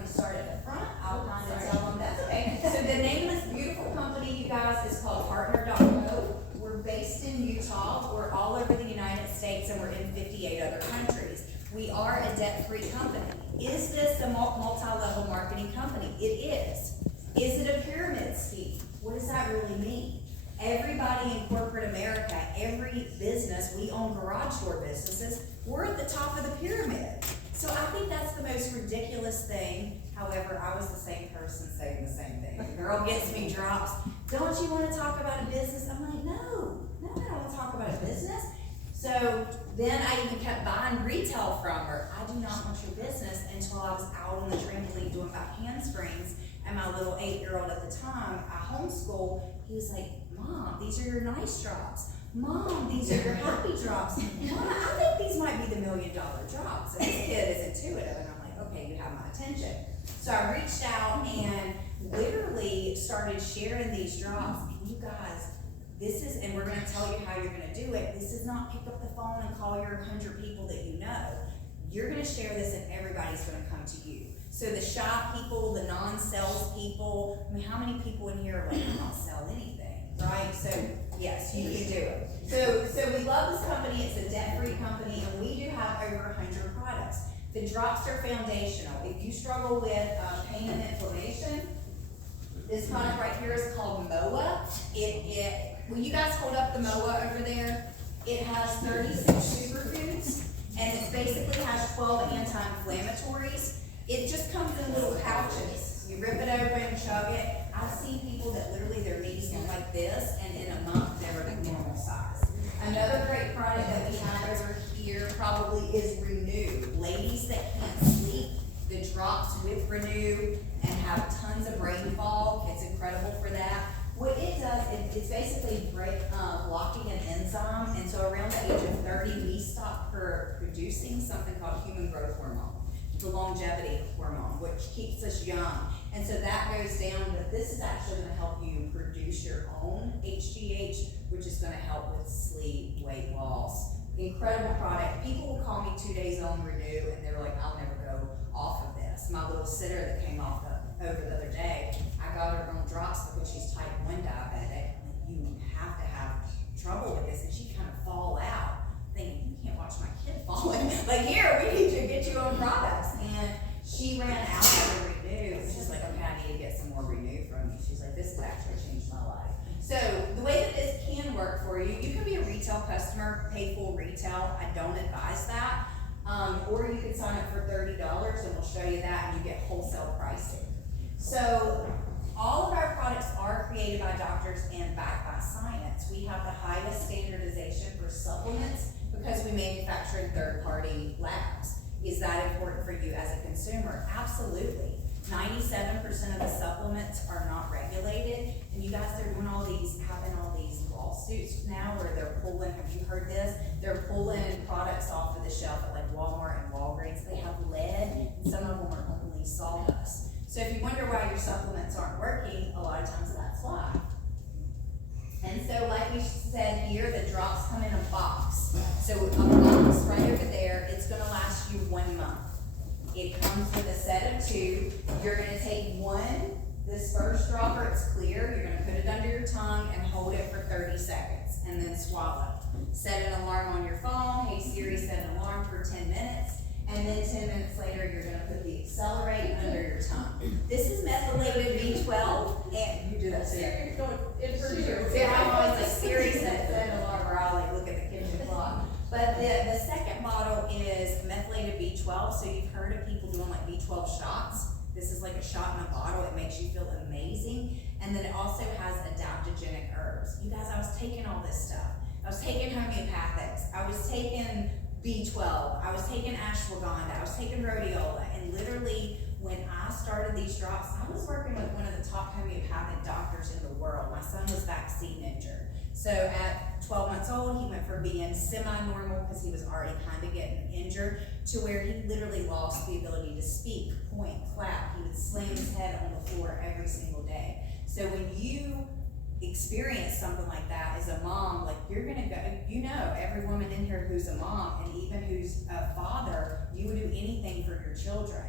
want to start at the front? I'll kind of tell them that's okay. So the name of this beautiful company, you guys, is called Partner.co. We're based in Utah. We're all over the United States, and we're in 58 other countries. We are a debt-free company. Is this a multi-level marketing company? It is. Is it a pyramid scheme? What does that really mean? Everybody in corporate America, every business, we own garage door businesses, we're at the top of the pyramid. So I think that's the most ridiculous thing. However, I was the same person saying the same thing. The girl gets me drops. Don't you want to talk about a business? I'm like, no, I don't want to talk about a business. So then I even kept buying retail from her. I do not want your business until I was out on the trampoline doing my handsprings. And my little 8-year-old at the time, I homeschool, he was like, Mom, these are your nice drops. Mom, these are your happy drops. Mom, I think these might be the $1 million drops. And this kid is intuitive, and I'm like, okay, you have my attention. So I reached out and literally started sharing these drops. And you guys, this is, and we're gonna tell you how you're gonna do it. This is not pick up the phone and call your 100 people that you know. You're gonna share this and everybody's gonna come to you. So the shy people, the non-sales people, I mean, how many people in here are like, I don't sell anything, right? So yes, you can do it. So we love this company. It's a debt-free company, and we do have over 100 products. The drops are foundational. If you struggle with pain and inflammation, this product right here is called MOA. Will you guys hold up the MOA over there? It has 36 superfoods, and it basically has 12 anti-inflammatories. It just comes in little pouches. You rip it open, chug it. I've seen people that literally their knees go like this, and in a month they're the normal size. Another great product that we have over here probably is Renew. Ladies that can't sleep, the drops with Renew and have tons of brain fog, it's incredible for that. What it does, it's basically blocking an enzyme, and so around the age of 30, we stop producing something called human growth hormone, the longevity hormone, which keeps us young. And so that goes down, but this is actually gonna help you produce your own HGH, which is gonna help with sleep, weight loss. Incredible product. People will call me 2 days on Renew, and they're like, I'll never go off of this. My little sitter that came off over the other day, I got her on drops because she's type 1 diabetic. You have to have trouble with this, and she kind of fall out, thinking, you can't watch my kid falling. Like, here, we need to get you on products. And she ran out of Renew. She's like, okay, I need to get some more Renew from you. She's like, this has actually changed my life. So the way that this can work for you, you can be a retail customer, pay full retail. I don't advise that. Or you can sign up for $30 and we'll show you that, and you get wholesale pricing. So all of our products are created by doctors and backed by science. We have the highest standardization for supplements because we manufacture in third-party labs. Is that important for you as a consumer? Absolutely. 97% of the supplements are not regulated, and you guys, they're doing having all these lawsuits now where they're pulling, have you heard this? They're pulling products off of the shelf at like Walmart and Walgreens. They have lead, and some of them are only sawdust. So if you wonder why your supplements aren't working, a lot of times that's why. And so like we said here, the drops come in a box. So a box right over there, it's gonna last you 1 month. It comes with a set of 2. You're gonna take one, this first dropper, it's clear. You're gonna put it under your tongue and hold it for 30 seconds and then swallow. Set an alarm on your phone. Hey Siri, set an alarm for 10 minutes. And then 10 minutes later, you're gonna put the accelerate under your tongue. This is methylated B12, and you do that, Siri. I'm always like, Siri set an alarm, or I'll like look at the kitchen clock. But the second bottle is methylated B12, so you've heard of people doing like B12 shots. This is like a shot in a bottle. It makes you feel amazing. And then it also has adaptogenic herbs. You guys, I was taking all this stuff. I was taking homeopathics. I was taking B12. I was taking ashwagandha. I was taking rhodiola. And literally, when I started these drops, I was working with one of the top homeopathic doctors in the world. My son was vaccine injured. So at 12 months old, he went from being semi-normal, because he was already kind of getting injured, to where he literally lost the ability to speak, point, clap. He would slam his head on the floor every single day. So when you experience something like that as a mom, like you're gonna go, you know, every woman in here who's a mom and even who's a father, you would do anything for your children.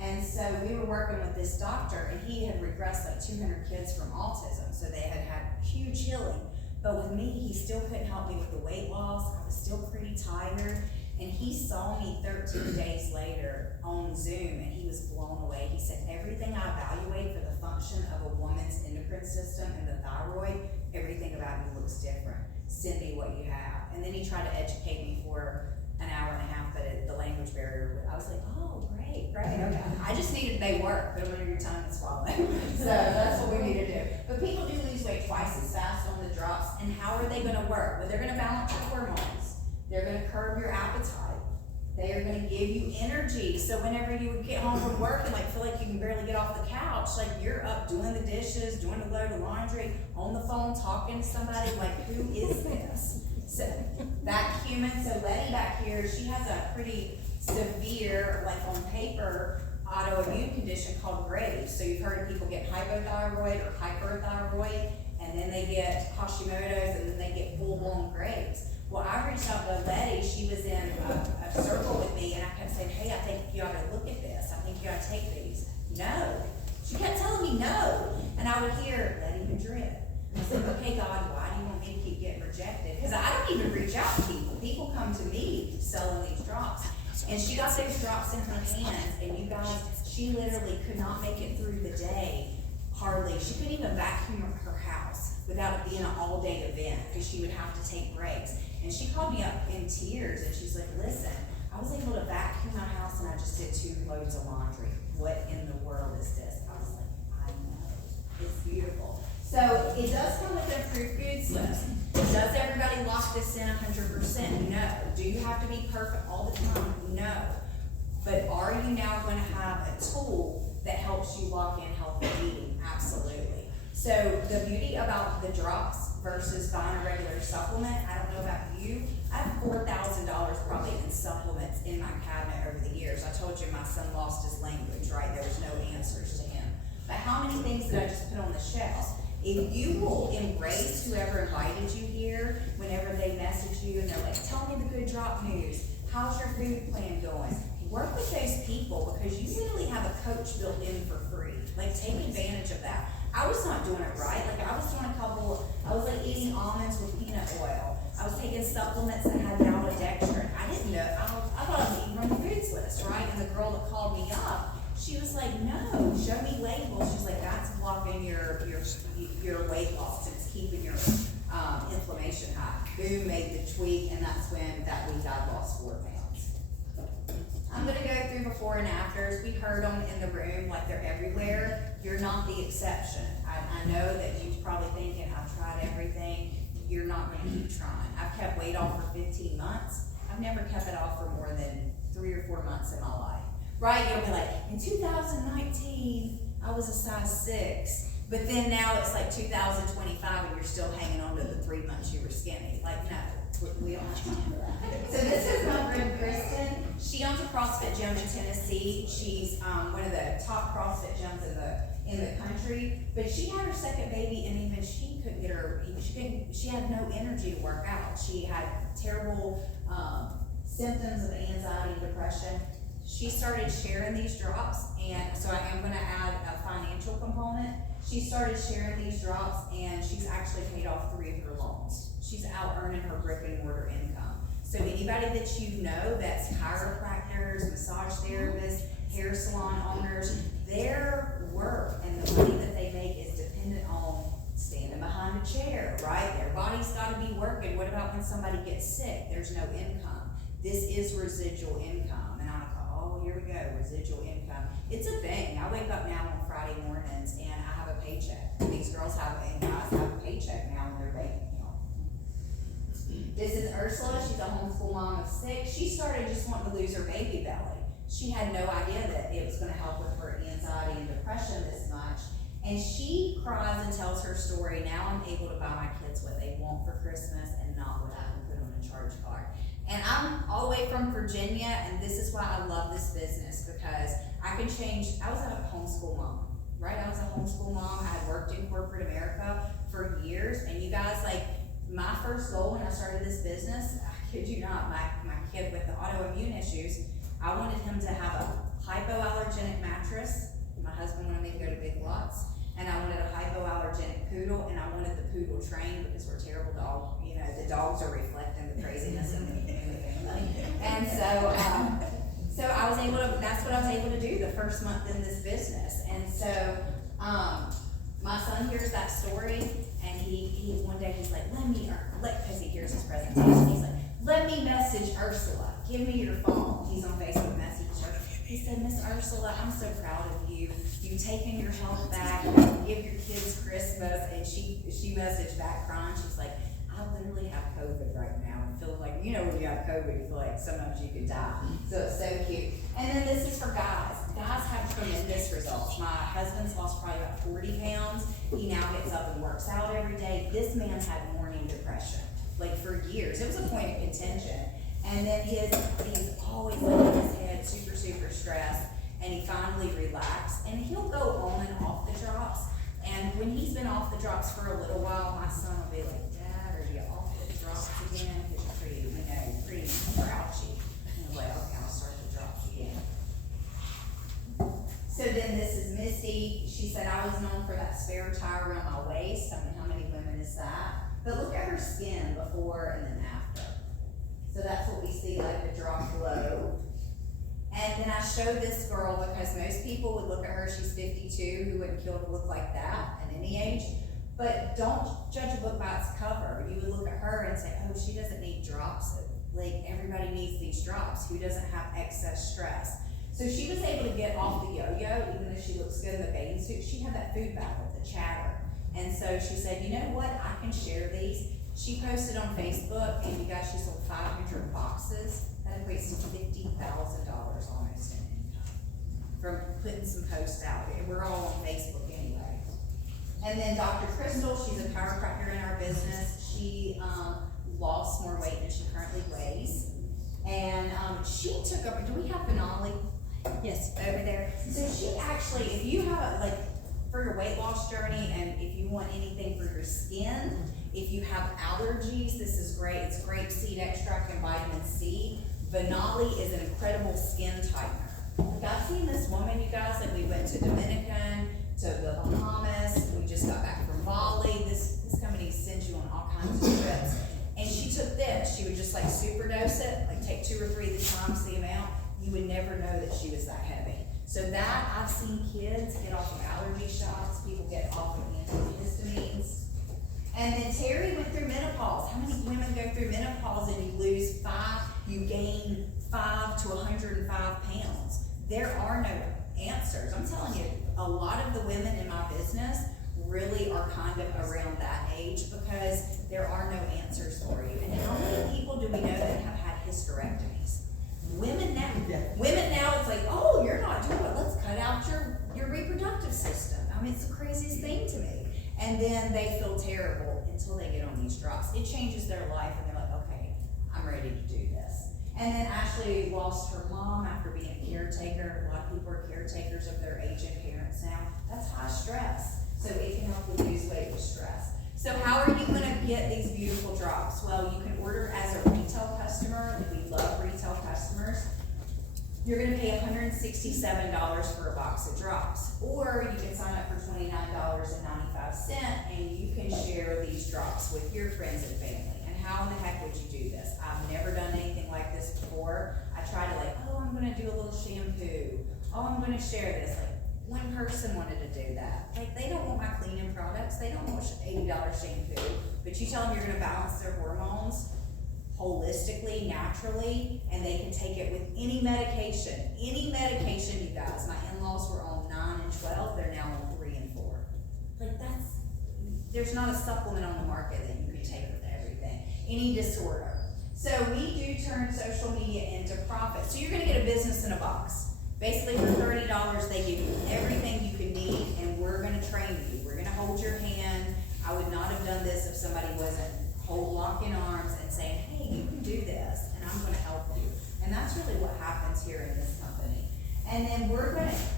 And so we were working with this doctor, and he had regressed like 200 kids from autism, so they had had huge healing. But with me, he still couldn't help me with the weight loss. I was still pretty tired. And he saw me 13 days later on Zoom, and he was blown away. He said, everything I evaluate for the function of a woman's endocrine system and the thyroid, everything about you looks different. Send me what you have. And then he tried to educate me for an hour and a half, but the language barrier, I was like, oh, great, okay. I just needed, they work, put them under your tongue and swallow. So that's what we need to do. But people do lose weight twice as fast on the drops, and how are they gonna work? Well, they're gonna balance your hormones. They're gonna curb your appetite. They are gonna give you energy. So whenever you would get home from work and like feel like you can barely get off the couch, like you're up doing the dishes, doing the load of laundry, on the phone talking to somebody, like who is this? So that human, so Letty back here, she has a pretty severe, like on paper, autoimmune condition called Graves. So you've heard of people get hypothyroid or hyperthyroid, and then they get Hashimoto's, and then they get full-blown Graves. Well, I reached out to Letty. She was in a circle with me, and I kept saying, hey, I think you ought to look at this. I think you ought to take these. No. She kept telling me no. And I would hear, Letty Madrid. I said, okay, God, why do you want me to keep getting rejected? Because I don't even reach out to people. People come to me selling these drops. And she got those drops in her hands, and you guys, she literally could not make it through the day, hardly. She couldn't even vacuum her house without it being an all-day event, because she would have to take breaks. And she called me up in tears, and she's like, listen, I was able to vacuum my house, and I just did 2 loads of laundry. What in the world is this? I was like, I know. It's beautiful. So it does come with improved food slips. Does everybody lock this in 100%? No. Do you have to be perfect all the time? No. But are you now going to have a tool that helps you lock in healthy eating? Absolutely. So the beauty about the drops versus buying a regular supplement, I don't know about you, I have $4,000 probably in supplements in my cabinet over the years. I told you my son lost his language, right? There was no answers to him. But how many things did I just put on the shelf? If you will embrace whoever invited you here, whenever they message you and they're like, tell me the good drop news, how's your food plan going? Work with those people, because you literally have a coach built in for free. Like, take advantage of that. I was not doing it right. Like, I was doing I was like eating almonds with peanut oil. I was taking supplements that had maltodextrin. I didn't know, I thought I was eating from the foods list, right? And the girl that called me up, she was like, no, show me labels. She's like, that's blocking your weight loss. It's keeping your inflammation high. Boom, made the tweak, and that's when that week I lost 4 pounds. I'm gonna go through before and afters. We heard them in the room, like they're everywhere. You're not the exception. I know that you're probably thinking, I've tried everything. You're not gonna keep trying. I've kept weight off for 15 months. I've never kept it off for more than 3 or 4 months in my life. Right, you'll be like, in 2019, I was a size 6, but then now it's like 2025 and you're still hanging on to the 3 months you were skinny. Like, no, we don't have time for that. So this is my friend Kristen. She owns a CrossFit gym in Tennessee. She's one of the top CrossFit gyms in the country, but she had her second baby, and even she couldn't get her, she had no energy to work out. She had terrible symptoms of anxiety and depression. She started sharing these drops, and so I am going to add a financial component. She started sharing these drops, and she's actually paid off 3 of her loans. She's out earning her brick and mortar income. So anybody that you know that's chiropractors, massage therapists, hair salon owners, their work and the money that they make is dependent on standing behind a chair, right? Their body's got to be working. What about when somebody gets sick? There's no income. This is residual income. And I thought, oh, here we go, residual income. It's a thing. I wake up now on Friday mornings and I have a paycheck. These girls have, and guys have a paycheck now in their bank account. This is Ursula. She's a homeschool mom of 6. She started just wanting to lose her baby belly. She had no idea that it was going to help with her anxiety and depression this much. And she cries and tells her story. Now I'm able to buy my kids what they want for Christmas and not what I can put on a charge card. And I'm all the way from Virginia, and this is why I love this business, because I can change. I was a homeschool mom, right? I was a homeschool mom. I had worked in corporate America for years, and you guys, like, my first goal when I started this business, I kid you not, my kid with the autoimmune issues, I wanted him to have a hypoallergenic mattress. My husband wanted me to go to Big Lots, and I wanted a hypoallergenic poodle, and I wanted the poodle trained because we're terrible dog, you know, the dogs are reflecting the craziness in the family. And so I was able to, that's what I was able to do the first month in this business. And so, my son hears that story, and he one day he's like, because he hears his presentation, he's like, let me message Ursula, give me your phone. He's on Facebook Messenger. He said, Miss Ursula, I'm so proud of you. You've taken your health back, you give your kids Christmas. And she messaged back crying. She's like, I literally have COVID right now and feel like, you know, when you have COVID, you feel like sometimes you could die. So it's so cute. And then this is for guys. Guys have tremendous results. My husband's lost probably about 40 pounds. He now gets up and works out every day. This man had morning depression, like for years. It was a point of contention. And then he's always like in his head, super stressed, and he finally relaxed, and he'll go on and off the drops. And when he's been off the drops for a little while, my son will be like, Dad, are you off the drops again? Because you're pretty, pretty grouchy. And he'll be like, okay, I'll start the drops again. So then this is Missy. She said, I was known for that spare tire around my waist. I mean, how many women is that? But look at her skin before and then after. So that's what we see, like the drop low. And then I showed this girl because most people would look at her, she's 52, who wouldn't kill to look like that at any age. But don't judge a book by its cover. You would look at her and say, oh, she doesn't need drops. Like, everybody needs these drops. Who doesn't have excess stress? So she was able to get off the yo-yo, even though she looks good in the bathing suit. She had that food battle, the chatter. And so she said, you know what, I can share these. She posted on Facebook, and you guys, she sold 500 boxes. That equates to $50,000 almost in income from putting some posts out. We're all on Facebook anyway. And then Dr. Crystal, she's a chiropractor in our business. She lost more weight than she currently weighs. And she took over, do we have Finale? Yes, over there. So she actually, if you have for your weight loss journey, and if you want anything for your skin, if you have allergies, this is great. It's grapeseed extract and vitamin C. Finale is an incredible skin tightener. Like, I've seen this woman, you guys, like we went to Dominican, to the Bahamas, we just got back from Bali. This company sends you on all kinds of trips. And she took this, she would just superdose it, take 2 or 3 times the amount. You would never know that she was that heavy. So that, I've seen kids get off of allergy shots, people get off of antihistamines. And then Terry went through menopause. How many women go through menopause and you gain 5 to 105 pounds? There are no answers. I'm telling you, a lot of the women in my business really are kind of around that age because there are no answers for you. And how many people do we know that have had hysterectomies? Women now it's like, oh, you're not doing it. Let's cut out your reproductive system. I mean, it's the craziest thing to me. And then they feel terrible until they get on these drops. It changes their life, and they're like, okay, I'm ready to do this. And then Ashley lost her mom after being a caretaker. A lot of people are caretakers of their aging parents now. That's high stress. So it can help reduce weight with stress. So how are you gonna get these beautiful drops? Well, you can order as a retail customer. We love retail customers. You're gonna pay $167 for a box of drops. Or you can sign up for $29.95 and you can share these drops with your friends and family. And how in the heck would you do this? I've never done anything like this before. I tried to oh, I'm gonna do a little shampoo. Oh, I'm gonna share this. One person wanted to do that. They don't want my cleaning products. They don't want $80 shampoo. But you tell them you're gonna balance their hormones holistically, naturally, and they can take it with any medication. Any medication, you guys. My in-laws were on 9 and 12. They're now on 3 and 4. There's not a supplement on the market that you can take with everything. Any disorder. So we do turn social media into profit. So you're gonna get a business in a box. Basically, for $30, they give you everything you can need, and we're gonna train you. We're gonna hold your hand. I would not have done this if somebody wasn't locking arms and saying, hey, you can do this, and I'm gonna help you. And that's really what happens here in this company. And then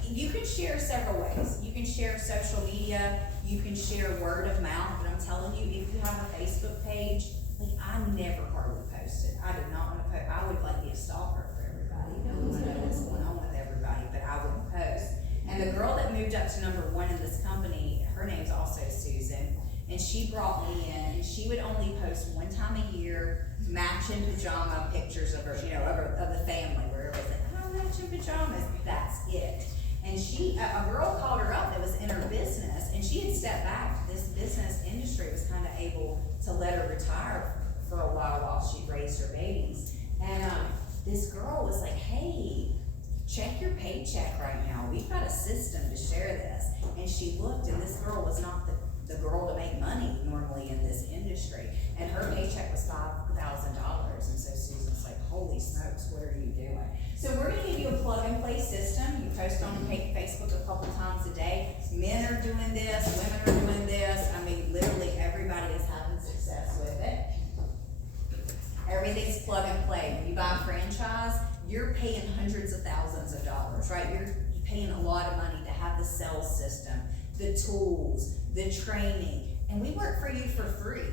you can share several ways. You can share social media, you can share word of mouth, but I'm telling you, if you have a Facebook page, I never hardly posted. I did not want to post. I would be a stalker for everybody. You know what's going on with everybody, but post. And the girl that moved up to #1 in this company, her name's also Susan, and she brought me in, and she would only post one time a year, matching pajama pictures of her, of the family, where it was like, oh, matching pajamas, that's it. And a girl called her up that was in her business, and she had stepped back. This business industry was kind of able to let her retire for a while she raised her babies. And this girl was like, hey, check your paycheck right now. We've got a system to share this. And she looked, and this girl was not the girl to make money normally in this industry. And her paycheck was $5,000. And so Susan's like, holy smokes, what are you doing? So we're gonna give you a plug and play system. You post on Facebook a couple times a day. Men are doing this, women are doing this. I mean, literally everybody is having success with it. Everything's plug and play. When you buy a franchise, you're paying hundreds of thousands of dollars, right? You're paying a lot of money to have the sales system, the tools, the training, and we work for you for free.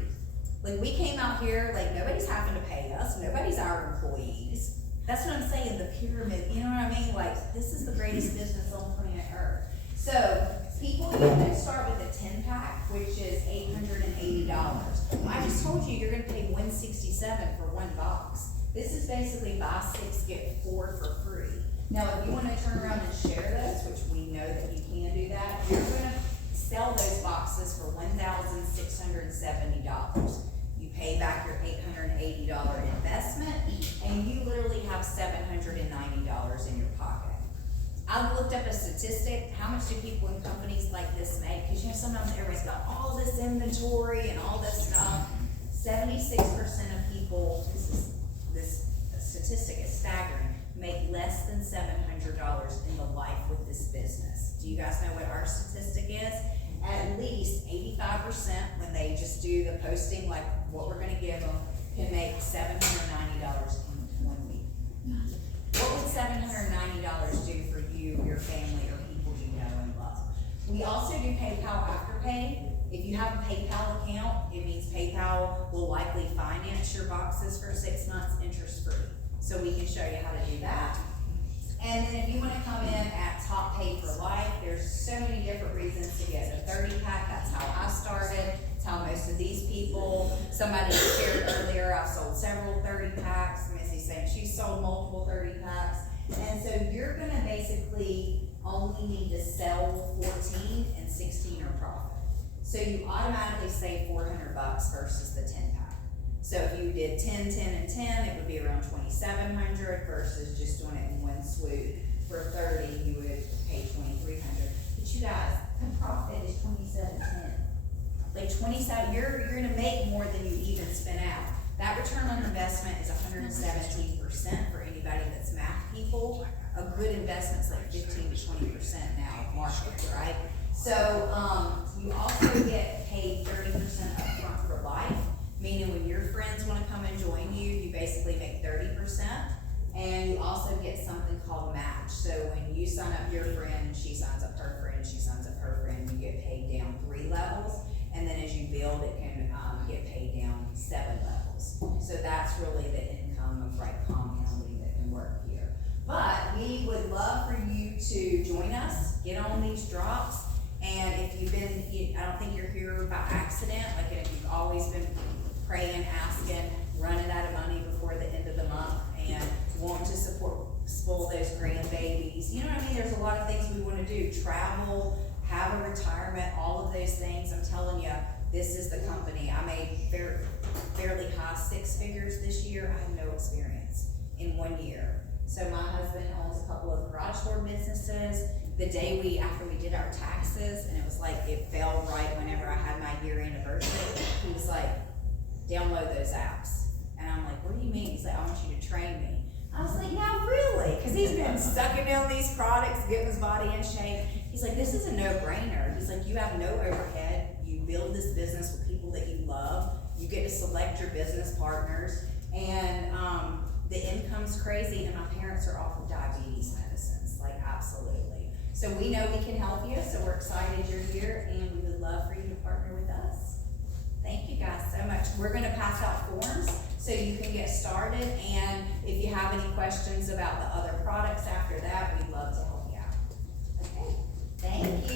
Like, we came out here, like, nobody's having to pay us, nobody's our employees. That's what I'm saying, the pyramid, you know what I mean? Like, this is the greatest business on planet Earth. So, people, you can start with a 10-pack, which is $880. I just told you, you're gonna pay $167 for one box. This is basically buy 6, get 4 for free. Now, if you wanna turn around and share those, which we know that you can do that, you're gonna sell those boxes for $1,670. You pay back your $880 investment, and you literally have $790 in your pocket. I looked up a statistic, how much do people in companies like this make? Because sometimes everybody's got all this inventory and all this stuff. 76% of people, this statistic is staggering, make less than $700 in the life with this business. Do you guys know what our statistic is? At least 85%, when they just do the posting, like what we're gonna give them, can make $790 in 1 week. What would $790 do for you, your family, or people you know and love? We also do PayPal Afterpay. If you have a PayPal account, it means PayPal will likely finance your boxes for 6 months interest-free. So we can show you how to do that. And then if you wanna come in at top pay for life, there's so many different reasons to get a 30-pack. That's how I started. It's how most of these people, somebody shared earlier, I've sold several 30-packs. Missy's saying she sold multiple 30-packs. And so you're gonna basically only need to sell 14 and 16 are profit. So you automatically save $400 versus the 10-pack. So if you did 10, 10, and 10, it would be around $2,700 versus just doing it in one swoop. For 30, you would pay $2,300. But you guys, the profit is $2,710. Like 27, you're gonna make more than you even spent out. That return on investment is 117% for anybody that's math people. A good investment's like 15 to 20% now of market, right? So you also get paid 30% upfront for life, meaning when your friends wanna come and join you, you basically make 30%. And you also get something called match. So when you sign up your friend, she signs up her friend, she signs up her friend, you get paid down 3 levels. And then as you build, it can get paid down 7 levels. So that's really the income of compounding that can work here. But we would love for you to join us, get on these drops. And if you've been, I don't think you're here by accident, like if you've always been praying, asking, running out of money before the end of the month, and want to spoil those grandbabies. You know what I mean? There's a lot of things we want to do. Travel, have a retirement, all of those things. I'm telling you, this is the company. I made fairly high 6 figures this year. I have no experience in 1 year. So my husband owns a couple of garage door businesses. The day after we did our taxes, and it was like, it fell right whenever I had my year anniversary, he was like, download those apps. And I'm like, what do you mean? He's like, I want you to train me. I was like, no, really? Because he's been sucking down these products, getting his body in shape. He's like, this is a no-brainer. He's like, you have no overhead. You build this business with people that you love. You get to select your business partners. And the income's crazy. And my parents are off of diabetes medicines, like absolutely. So we know we can help you. So we're excited you're here. And we would love for you to partner with us. Thank you guys so much. We're going to pass out forms so you can get started. And if you have any questions about the other products after that, we'd love to help you out. Okay, thank